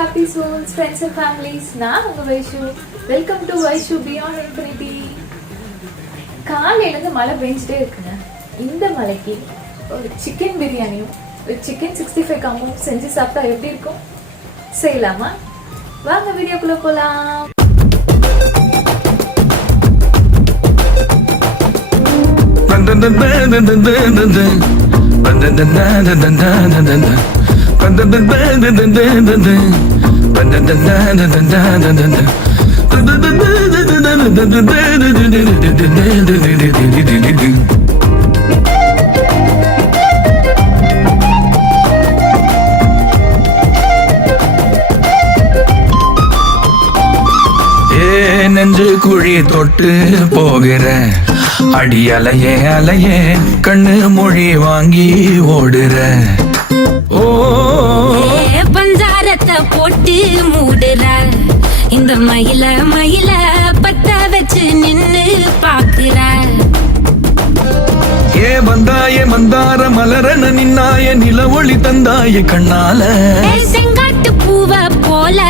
happy souls, friends and families. நான் உங்க Vaishu. Welcome to Vaishu beyond infinity. காலையிலேருந்து மழை பெஞ்சிட்டே இருக்குங்க. இந்த மழைக்கு ஒரு சிக்கன் பிரியாணியும் ஒரு சிக்கன் 65 காம்பும் செஞ்சு சாப்பிட்டா எப்படி இருக்கும்? செய்யலாமா? வாங்க வீடியோக்குள்ள போலாம். நெஞ்சு குழி தொட்டு போகிற அடி அலையே அலையே கண்ணு மொழி வாங்கி ஓடுற ஓ பஞ்சாரத்தை போட்டு மூடுற இந்த மயில மயில பத்த வச்சு நின்னு பாக்குற ஏ வந்தாய மந்தார மலரன நின்னாய நில ஒளி தந்தாய கண்ணால செங்காட்டு பூவ போல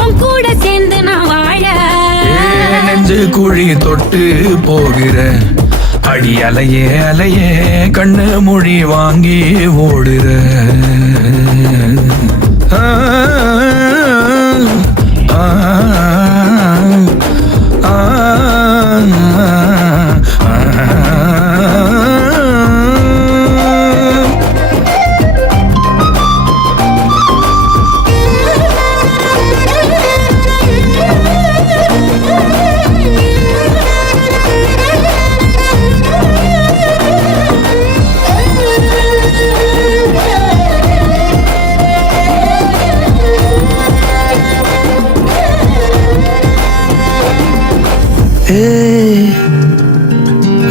உன் கூட சேர்ந்து நான் வாழ நெஞ்சு குழி தொட்டு போகிற அடி அலையே அலையே கண்ணு மொழி வாங்கி ஓடுற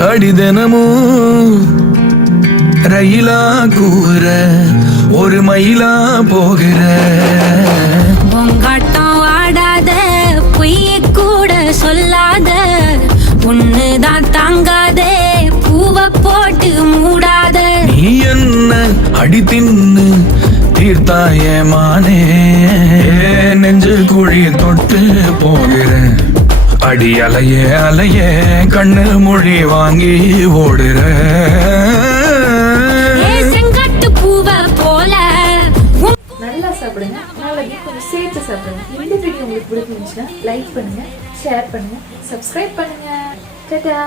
அடி தினமும் ரயிலா கூற ஒரு மயிலா போகிற பொங்காட்டம் ஆடாத பொய்ய கூட சொல்லாத பொண்ணுதான் தாங்காத பூவ போட்டு மூடாத நீ என்ன அடி தின்னு தீர்த்தாய மானே நெஞ்சு குழி தொட்டு போகிற அடி அலையே அலையே கண்ணு மொழி வாங்கி ஓடுற செங்காட்டு பூவ போல நல்லா சாப்பிடுங்க, நாளைக்கு கொஞ்சம் சேர்த்து சாப்பிடுங்க. இந்த வீடியோ உங்களுக்கு பிடிச்சிருந்துச்சுன்னா லைக் பண்ணுங்க, ஷேர் பண்ணுங்க, சப்ஸ்கிரைப் பண்ணுங்க. டாடா.